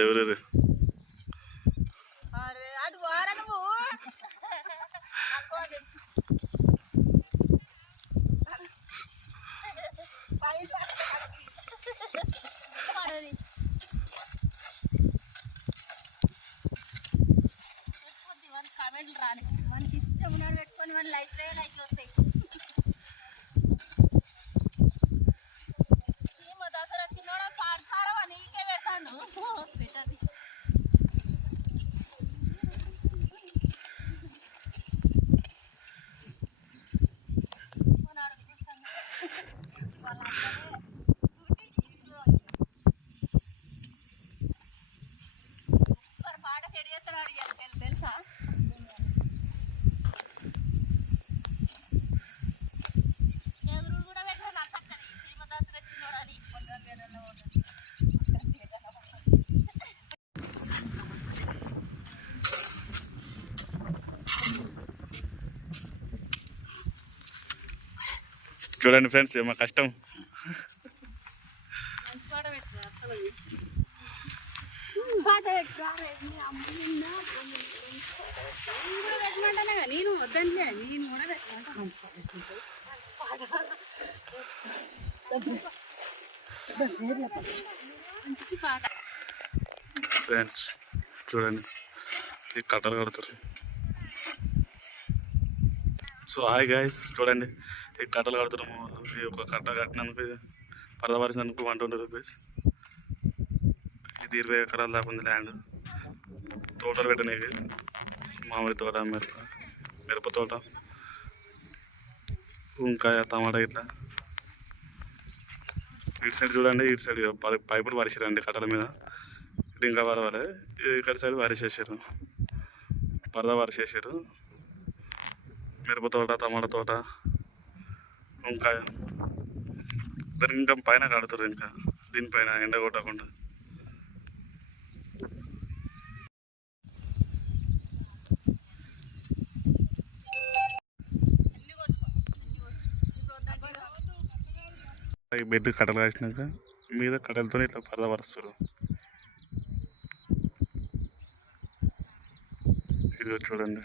ఎవరు కామెంట్లు రాని మనకి ఇష్టం ఉన్నాడు పెట్టుకొని మన లైఫ్లో లైఫ్లో వస్తాయి. దసరా సినిమా పాడతారా నీకే పెడతాను పెట్టది. పాట సెట్ చేస్తున్నాడు తెలుసా? ఎవరు కూడా పెట్టాను అసలు సినిమా దసరా చిన్నోడని చూడండి ఫ్రెండ్స్ ఏమో కష్టం. మంచి పాట పెట్టా పాట పెట్టమంటానే నేను వద్దంటే నేను కూడా పెట్టమంటాను. మంచి పాట ఫ్రెండ్స్ చూడండి ఈ కట్టలు కడతారు. సో హాయ్ గాయస్ చూడండి ఈ కట్టలు కడుతున్నాము. ఈ ఒక కట్ట కట్టినందుకు పరదపరిచినందుకు 120 రూపీస్. ఇది 20 ఎకరాల దాకా ఉంది ల్యాండ్. తోటలు పెట్టనీకి మామిడి తోట, మిరప తోట, వంకాయ, టమాటా ఇట్లా. ఇటు సైడ్ చూడండి, ఇటు సైడ్ పైపులు పరిచారండి కట్టల మీద. ఇది ఇంకా పరవాలి. ఇక్కడ సైడ్ పరిచేసారు, పరద పరిచేసారు. మిరప తోట, టమాటా తోట, వంకాయ. దానికి ఇంకా పైన కడుతారు, ఇంకా దీనిపైన ఎండ కొట్టకుండా. ఈ బెడ్ కట్టలు కాసినాక మీద కట్టెలతో ఇట్లా పరద పరుస్తారు. ఇది చూడండి.